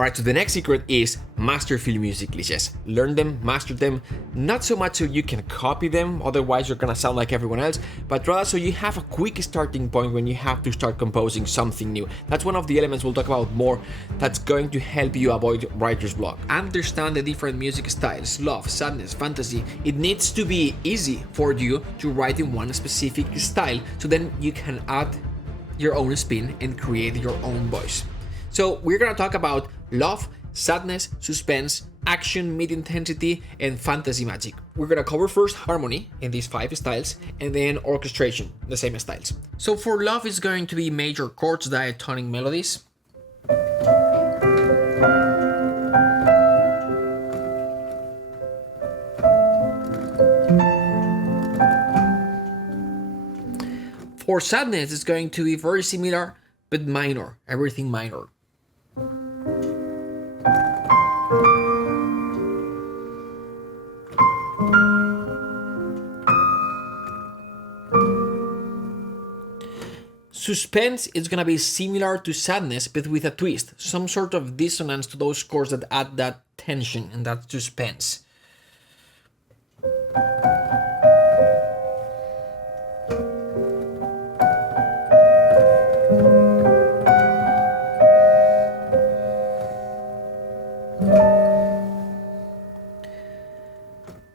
Alright, so the next secret is master field music cliches. Learn them, master them, not so much so you can copy them, otherwise you're gonna sound like everyone else, but rather so you have a quick starting point when you have to start composing something new. That's one of the elements we'll talk about more that's going to help you avoid writer's block. Understand the different music styles, love, sadness, fantasy. It needs to be easy for you to write in one specific style, so then you can add your own spin and create your own voice. So we're gonna talk about love, sadness, suspense, action, mid-intensity, and fantasy magic. We're gonna cover first harmony in these 5 styles, and then orchestration, the same styles. So for love, it's going to be major chords, diatonic melodies. For sadness, it's going to be very similar, but minor, everything minor. Suspense is gonna be similar to sadness, but with a twist, some sort of dissonance to those chords that add that tension and that suspense.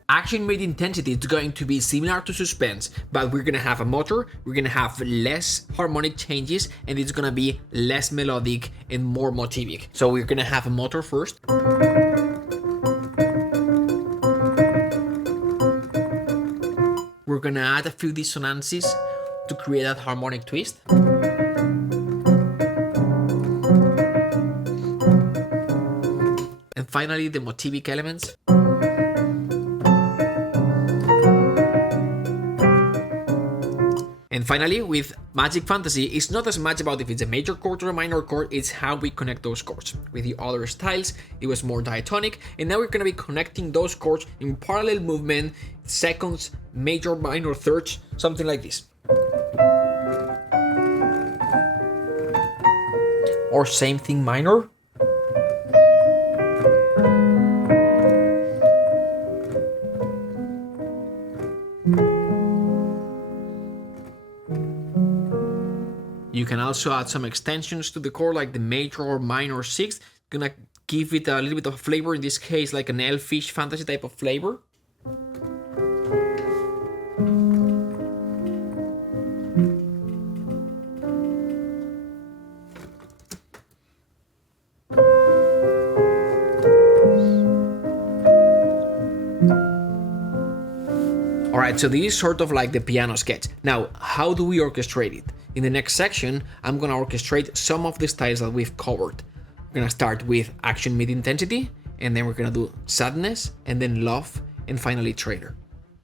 Action mid-intensity is going to be similar to suspense, but we're gonna have a motor, we're gonna have less harmonic changes, and it's gonna be less melodic and more motivic. So we're gonna have a motor first. We're gonna add a few dissonances to create that harmonic twist. And finally, the motivic elements. And finally, with Magic Fantasy, it's not as much about if it's a major chord or a minor chord, it's how we connect those chords. With the other styles, it was more diatonic, and now we're going to be connecting those chords in parallel movement, seconds, major, minor, thirds, something like this. Or same thing minor. You can also add some extensions to the chord, like the major or minor sixth, gonna give it a little bit of flavor, in this case like an elfish fantasy type of flavor. Alright, so this is sort of like the piano sketch. Now, how do we orchestrate it? In the next section, I'm gonna orchestrate some of the styles that we've covered. We're gonna start with action mid-intensity, and then we're gonna do sadness, and then love, and finally trailer.